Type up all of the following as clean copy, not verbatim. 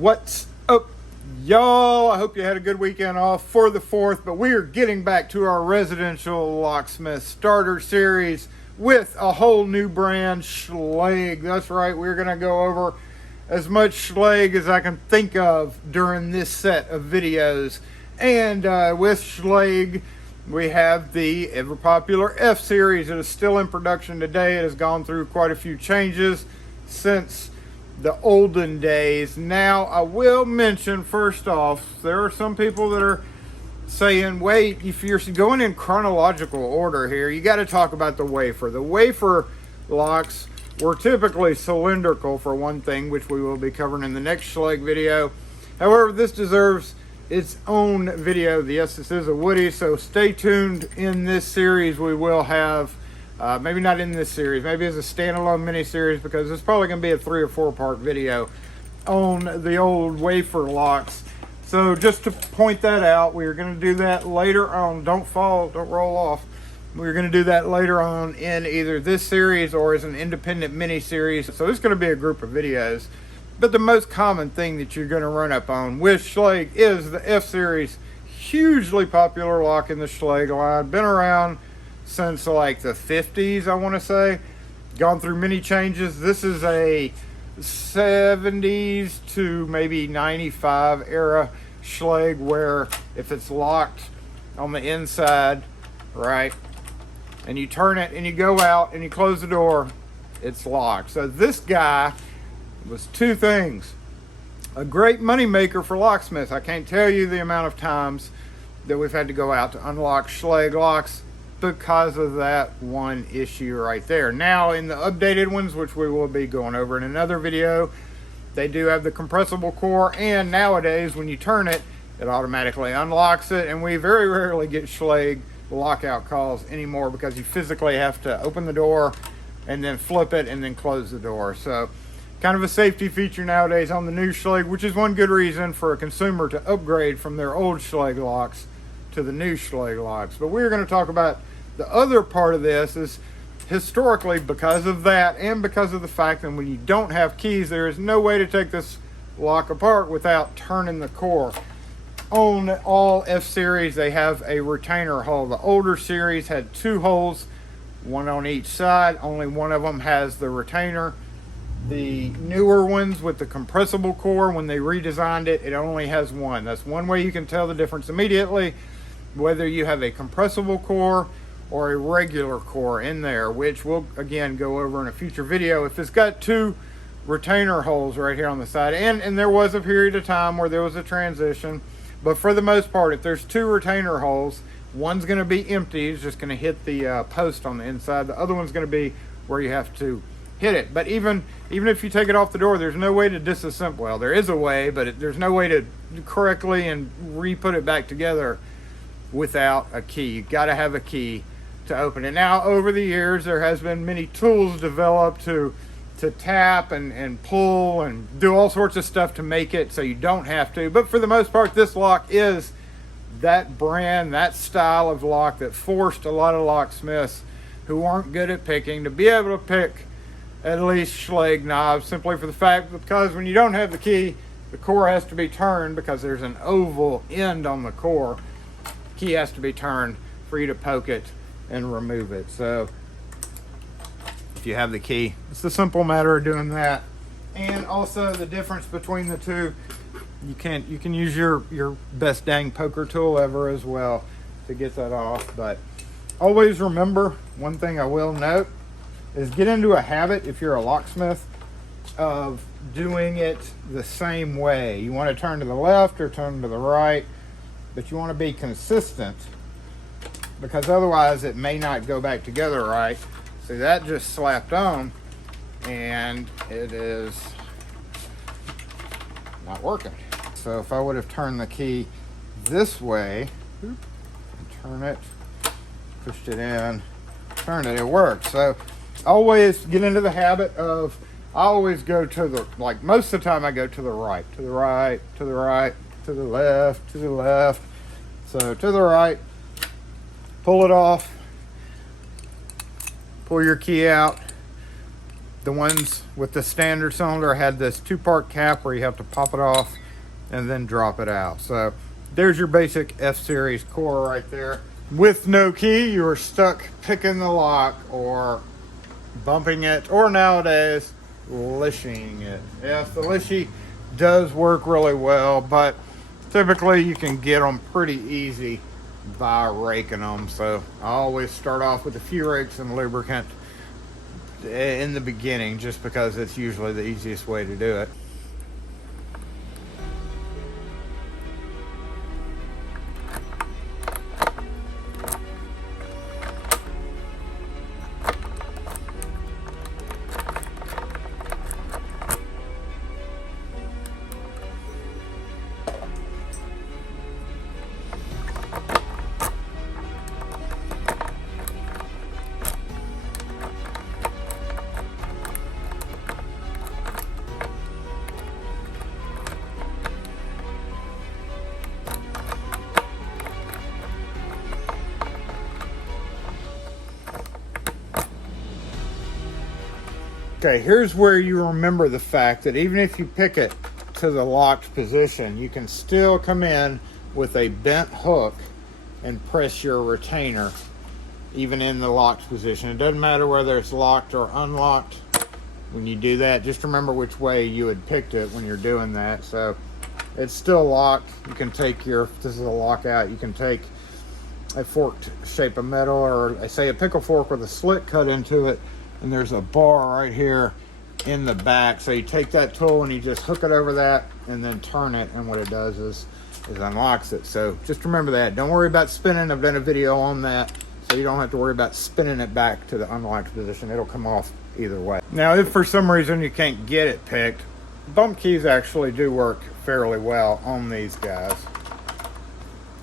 What's up, y'all? I hope you had a good weekend off for the 4th, but we are getting back to our residential locksmith starter series with a whole new brand, Schlage. That's right, we're going to go over as much Schlage as I can think of during this set of videos. And with Schlage, we have the ever popular F Series. It is still in production today. It has gone through quite a few changes since the olden days. Now, I will mention first off, there are some people that are saying, wait, if you're going in chronological order here, you got to talk about the wafer. The wafer locks were typically cylindrical for one thing, which we will be covering in the next Schlage video. However, this deserves its own video. Yes, this is a Woody, so stay tuned. In this series we will have maybe not in this series, maybe as a standalone mini series, because it's probably going to be a 3 or 4 part video on the old wafer locks. So just to point that out, we're going to do that later on. Don't fall, don't roll off. We're going to do that later on in either this series or as an independent mini series. So it's going to be a group of videos. But the most common thing that you're going to run up on with Schlage is the F Series. Hugely popular lock in the Schlage line. Been around since like the 50s, I want to say. Gone through many changes. This is a 70s to maybe 95 era Schlage, where if it's locked on the inside, right, and you turn it and you go out and you close the door, it's locked. So this guy was two things: a great money maker for locksmiths. I can't tell you the amount of times that we've had to go out to unlock Schlage locks because of that one issue right there. Now, in the updated ones, which we will be going over in another video, they do have the compressible core, and nowadays when you turn it, it automatically unlocks it, and we very rarely get Schlage lockout calls anymore because you physically have to open the door and then flip it and then close the door. So kind of a safety feature nowadays on the new Schlage, which is one good reason for a consumer to upgrade from their old Schlage locks to the new Schlage locks. But we're going to talk about the other part of this. Is historically, because of that and because of the fact that when you don't have keys, there is no way to take this lock apart without turning the core. On all F Series, they have a retainer hole. The older series had 2 holes, one on each side. Only one of them has the retainer. The newer ones with the compressible core, when they redesigned it, it only has one. That's one way you can tell the difference immediately, whether you have a compressible core or a regular core in there, which we'll again go over in a future video. If it's got 2 retainer holes right here on the side, and there was a period of time where there was a transition, but for the most part, if there's 2 retainer holes, one's going to be empty, it's just going to hit the post on the inside. The other one's going to be where you have to hit it. But even if you take it off the door, there's no way to disassemble. Well, there is a way, but there's no way to correctly and re-put it back together without a key. You've got to have a key to open it. Now, over the years, there has been many tools developed to tap and pull and do all sorts of stuff to make it so you don't have to. But for the most part, this lock is that brand, that style of lock that forced a lot of locksmiths who aren't good at picking to be able to pick at least Schlage knobs, simply for the fact because when you don't have the key, the core has to be turned because there's an oval end on the core. The key has to be turned for you to poke it and remove it. So if you have the key, it's the simple matter of doing that. And also the difference between the two, you can use your best dang poker tool ever as well to get that off. But always remember, one thing I will note is get into a habit, if you're a locksmith, of doing it the same way. You want to turn to the left or turn to the right, but you want to be consistent, because otherwise it may not go back together right. See, that just slapped on and it is not working. So if I would have turned the key this way, turn it, pushed it in, turned it, it worked. So always get into the habit of, I always go to the, like most of the time I go to the right, to the right, to the right, to the left, to the left. So to the right, pull it off, pull your key out, The ones with the standard cylinder had this 2-part cap where you have to pop it off and then drop it out. So there's your basic F Series core right there. With no key, you are stuck picking the lock or bumping it, or nowadays lishing it. Yes, the lishy does work really well, but typically you can get them pretty easy by raking them. So I always start off with a few rakes and lubricant in the beginning, just because it's usually the easiest way to do it. Okay, here's where you remember the fact that even if you pick it to the locked position, you can still come in with a bent hook and press your retainer even in the locked position. It doesn't matter whether it's locked or unlocked. When you do that, just remember which way you had picked it when you're doing that. So it's still locked. You can take your, if this is a lockout, you can take a forked shape of metal, or I say a pickle fork with a slit cut into it, and there's a bar right here in the back. So you take that tool and you just hook it over that and then turn it, and what it does is unlocks it. So just remember that. Don't worry about spinning. I've done a video on that, so you don't have to worry about spinning it back to the unlocked position. It'll come off either way. Now, if for some reason you can't get it picked, bump keys actually do work fairly well on these guys.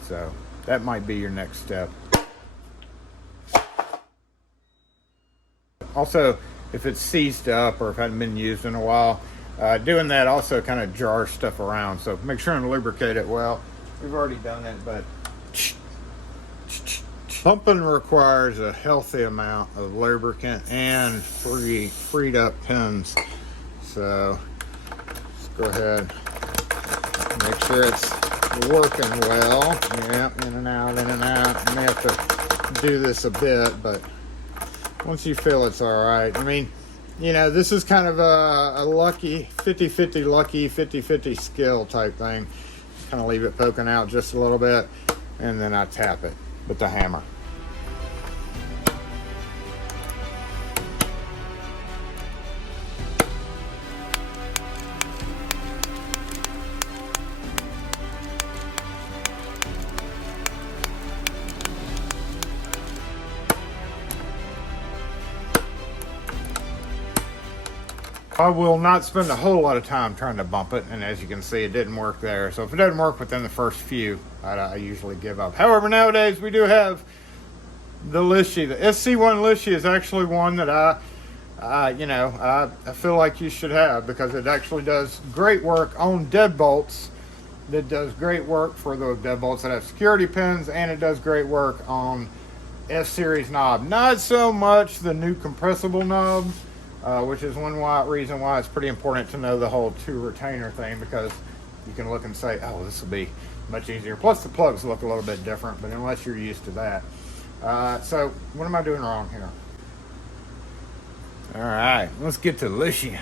So that might be your next step. Also, if it's seized up or if it hadn't been used in a while, doing that also kind of jars stuff around. So make sure and lubricate it well. We've already done it, but pumping requires a healthy amount of lubricant and freed up pins. So let's go ahead and make sure it's working well. Yeah, in and out, in and out. You may have to do this a bit, but once you feel it's all right. I mean, you know, this is kind of a lucky 50-50 lucky 50-50 skill type thing. Kind of leave it poking out just a little bit, and then I tap it with the hammer. I will not spend a whole lot of time trying to bump it, and as you can see, it didn't work there. So if it doesn't work within the first few, I usually give up. However, nowadays we do have the Lishy. The SC1 Lishy is actually one that I feel like you should have, because it actually does great work on deadbolts. It does great work for those deadbolts that have security pins, and it does great work on F Series knob. Not so much the new compressible knobs, which is one reason why it's pretty important to know the whole 2 retainer thing, because you can look and say, oh, this will be much easier. Plus the plugs look a little bit different, but unless you're used to that. So what am I doing wrong here? All right, let's get to lishing.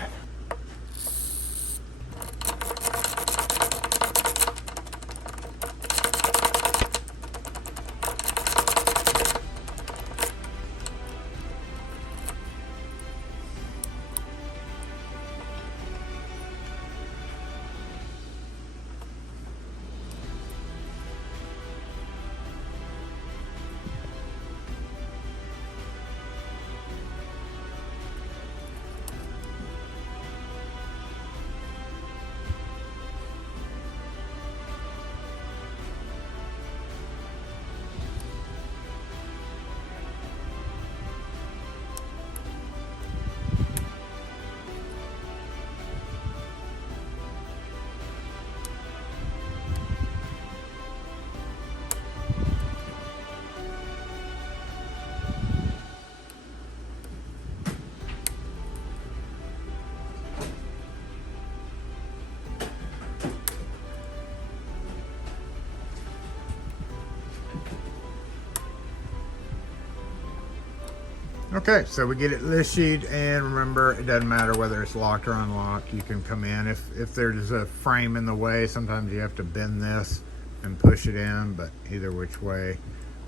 Okay, so we get it listed, and remember, it doesn't matter whether it's locked or unlocked. You can come in. If there's a frame in the way, sometimes you have to bend this and push it in, but either which way,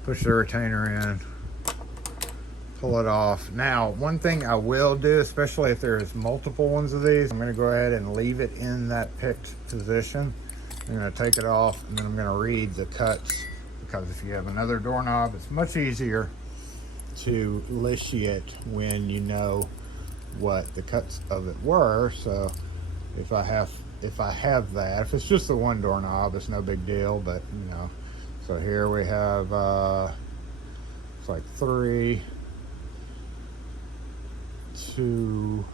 push the retainer in, pull it off. Now, one thing I will do, especially if there's multiple ones of these, I'm gonna go ahead and leave it in that picked position. I'm gonna take it off, and then I'm gonna read the cuts, because if you have another doorknob, it's much easier to litiate when you know what the cuts of it were. So if I have that, if it's just the one doorknob, it's no big deal, but you know. So here we have it's like 3, 2,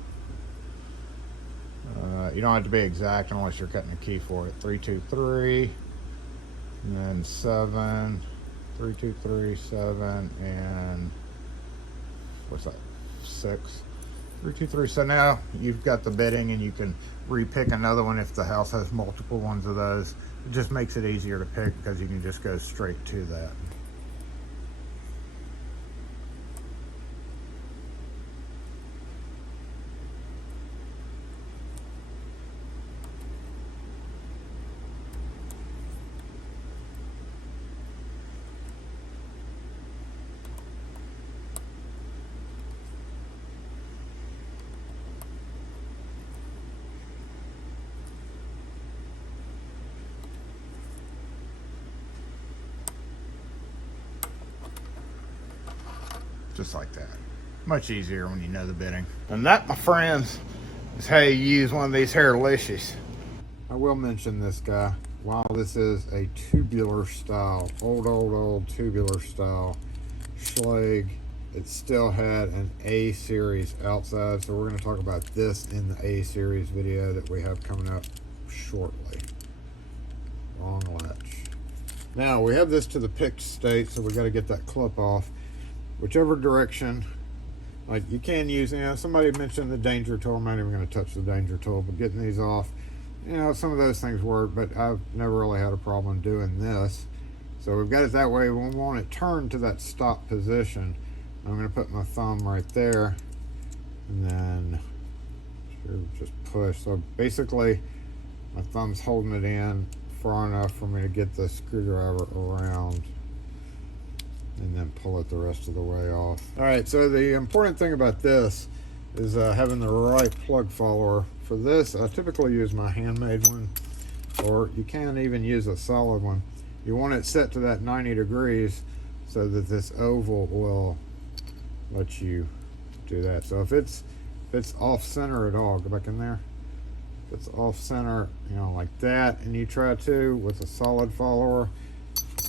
you don't have to be exact unless you're cutting a key for it. 3, 2, 3, and then 7, 3, 2, 3, 7, and what's that, 6, 3, 2, 3. So now you've got the bitting, and you can repick another one if the house has multiple ones of those. It just makes it easier to pick because you can just go straight to that. Just like that. Much easier when you know the bitting. And that, my friends, is how you use one of these hair lishies. I will mention this guy. While this is a tubular style, old tubular style Schlage, it still had an A series outside. So we're going to talk about this in the A series video that we have coming up shortly. Long latch. Now we have this to the picked state, so we got to get that clip off. Whichever direction, like you can use, you know, somebody mentioned the danger tool. I'm not even going to touch the danger tool, but getting these off, you know, some of those things work, but I've never really had a problem doing this. So we've got it that way. We want it turned to that stop position. I'm going to put my thumb right there, and then just push. So basically, my thumb's holding it in far enough for me to get the screwdriver around, and then pull it the rest of the way off. All right, so the important thing about this is having the right plug follower. For this, I typically use my handmade one, or you can even use a solid one. You want it set to that 90 degrees so that this oval will let you do that. So if it's off center at all, go back in there. If it's off center, you know, like that, and you try to with a solid follower.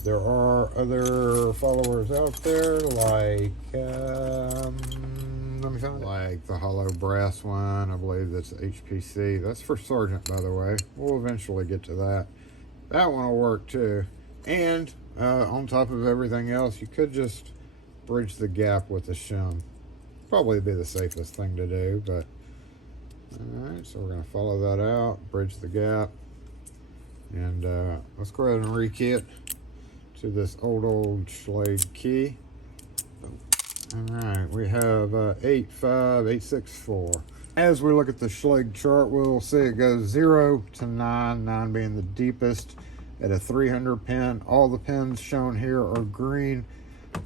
There are other followers out there, like let me find it. Like the hollow brass one. I believe that's HPC. That's for Sargent, by the way. We'll eventually get to that. That one will work too. And on top of everything else, you could just bridge the gap with a shim. Probably be the safest thing to do, but all right. So we're gonna follow that out, bridge the gap, and let's go ahead and rekey it to this old Schlage key. All right, we have 85864. As we look at the Schlage chart, we'll see it goes 0 to 9, 9 being the deepest at a 300 pin. All the pins shown here are green,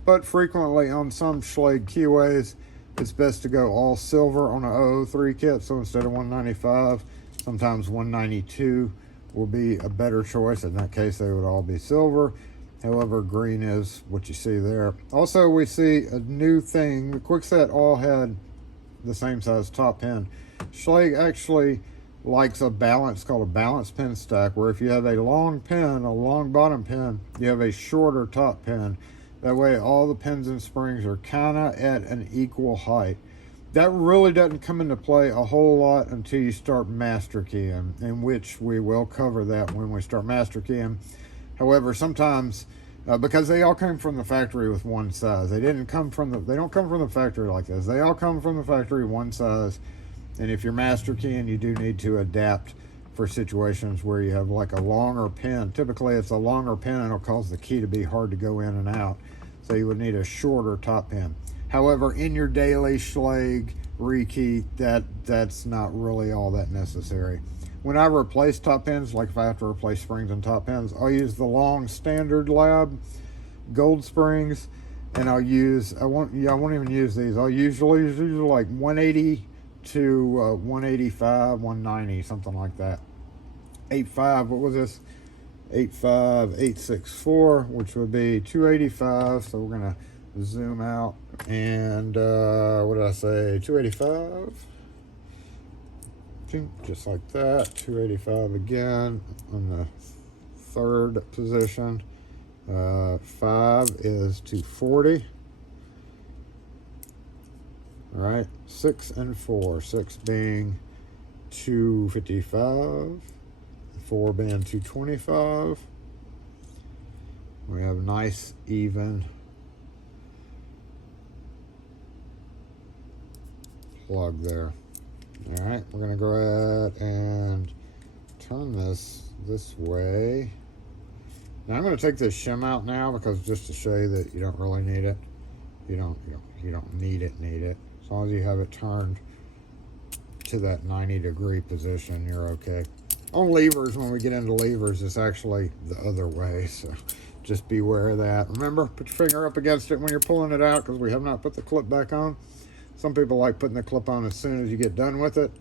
but frequently on some Schlage keyways, it's best to go all silver on a 003 kit. So instead of 195, sometimes 192 will be a better choice. In that case, they would all be silver. However, green is what you see there. Also, we see a new thing. The Kwikset all had the same size top pin. Schlage actually likes a balance, called a balance pin stack, where if you have a long pin, a long bottom pin, you have a shorter top pin. That way all the pins and springs are kind of at an equal height. That really doesn't come into play a whole lot until you start master keying, in which we will cover that when we start master keying. However, sometimes, because they all came from the factory with one size, they don't come from the factory like this. They all come from the factory one size. And if you're master keying, you do need to adapt for situations where you have like a longer pin. Typically, it's a longer pin and it'll cause the key to be hard to go in and out. So you would need a shorter top pin. However, in your daily Schlage rekey, that's not really all that necessary. When I replace top pins, like if I have to replace springs and top pins, I'll use the long standard lab gold springs, and I won't even use these. I'll usually like 180 to 185, 190, something like that. 85, what was this? 85864, which would be 285. So we're gonna zoom out, and what did I say? 285. Just like that. 285 again on the third position. 5 is 240. All right, 6 and 4. 6 being 255. 4 being 225. We have nice even plug there. All right, we're gonna go ahead and turn this way. Now I'm gonna take this shim out now, because just to show you that you don't really need it. You don't need it. As long as you have it turned to that 90-degree position, you're okay. On levers, when we get into levers, it's actually the other way, so just beware of that. Remember, put your finger up against it when you're pulling it out, because we have not put the clip back on. Some people like putting the clip on as soon as you get done with it.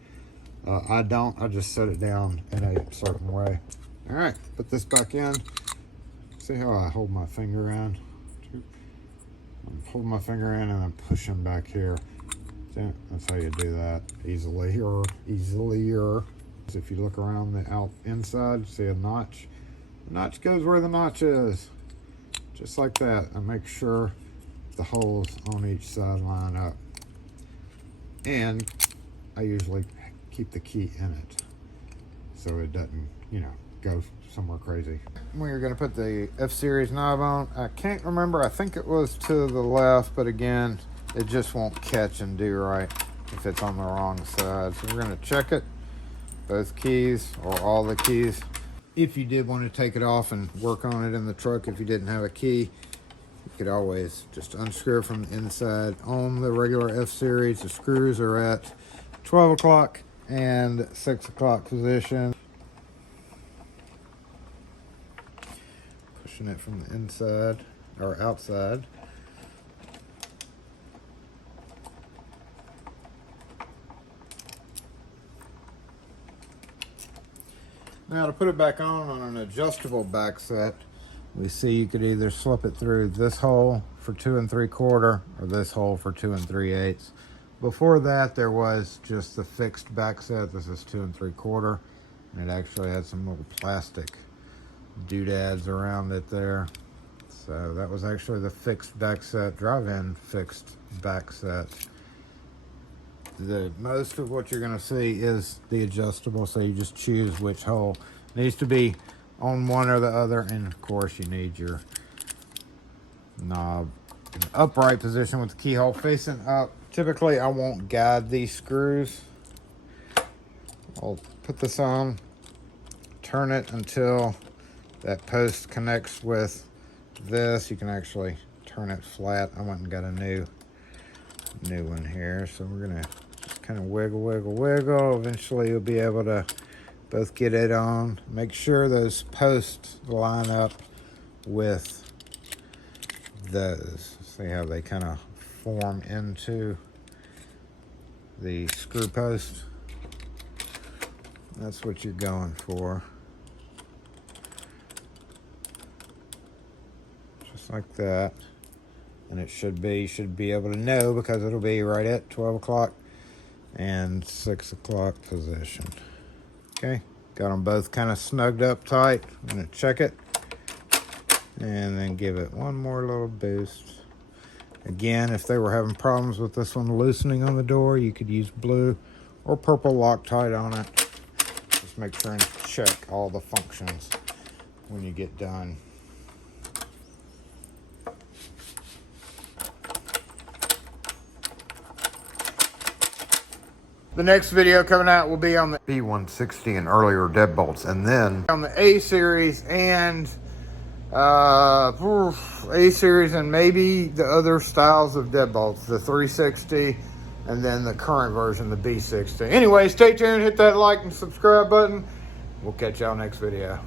I don't. I just set it down in a certain way. All right, put this back in. See how I hold my finger in? I'm holding my finger in and then pushing back here. See, that's how you do that. Easilier. If you look around the inside, see a notch. The notch goes where the notch is. Just like that. And make sure the holes on each side line up. And I usually keep the key in it, so it doesn't, go somewhere crazy. We're going to put the F Series knob on. I can't remember. I think it was to the left, but again, it just won't catch and do right if it's on the wrong side. So we're going to check it, both keys or all the keys. If you did want to take it off and work on it in the truck, if you didn't have a key, you could always just unscrew from the inside. On the regular F Series, the screws are at 12 o'clock and 6 o'clock position. Pushing it from the inside or outside. Now to put it back on an adjustable back set, we see you could either slip it through this hole for 2 3/4 or this hole for 2 3/8. Before that, there was just the fixed back set. This is 2 3/4, and it actually had some little plastic doodads around it there. So that was actually the fixed back set, drive-in fixed back set. The most of what you're going to see is the adjustable, so you just choose which hole. It needs to be on one or the other, and of course you need your knob in the upright position with the keyhole facing up. Typically I won't guide these screws. I'll put this on, turn it until that post connects with this. You can actually turn it flat. I went and got a new one here, so we're gonna just kind of wiggle. Eventually you'll be able to both get it on. Make sure those posts line up with those. See how they kind of form into the screw post. That's what you're going for. Just like that. And it should be, you should be able to know, because it'll be right at 12 o'clock and 6 o'clock position. Okay, got them both kind of snugged up tight. I'm gonna check it and then give it one more little boost. Again, if they were having problems with this one loosening on the door, you could use blue or purple Loctite on it. Just make sure and check all the functions when you get done. The next video coming out will be on the B160 and earlier deadbolts, and then on the A series and A series and maybe the other styles of deadbolts, the 360 and then the current version, the B60. Anyway, stay tuned, hit that like and subscribe button. We'll catch y'all next video.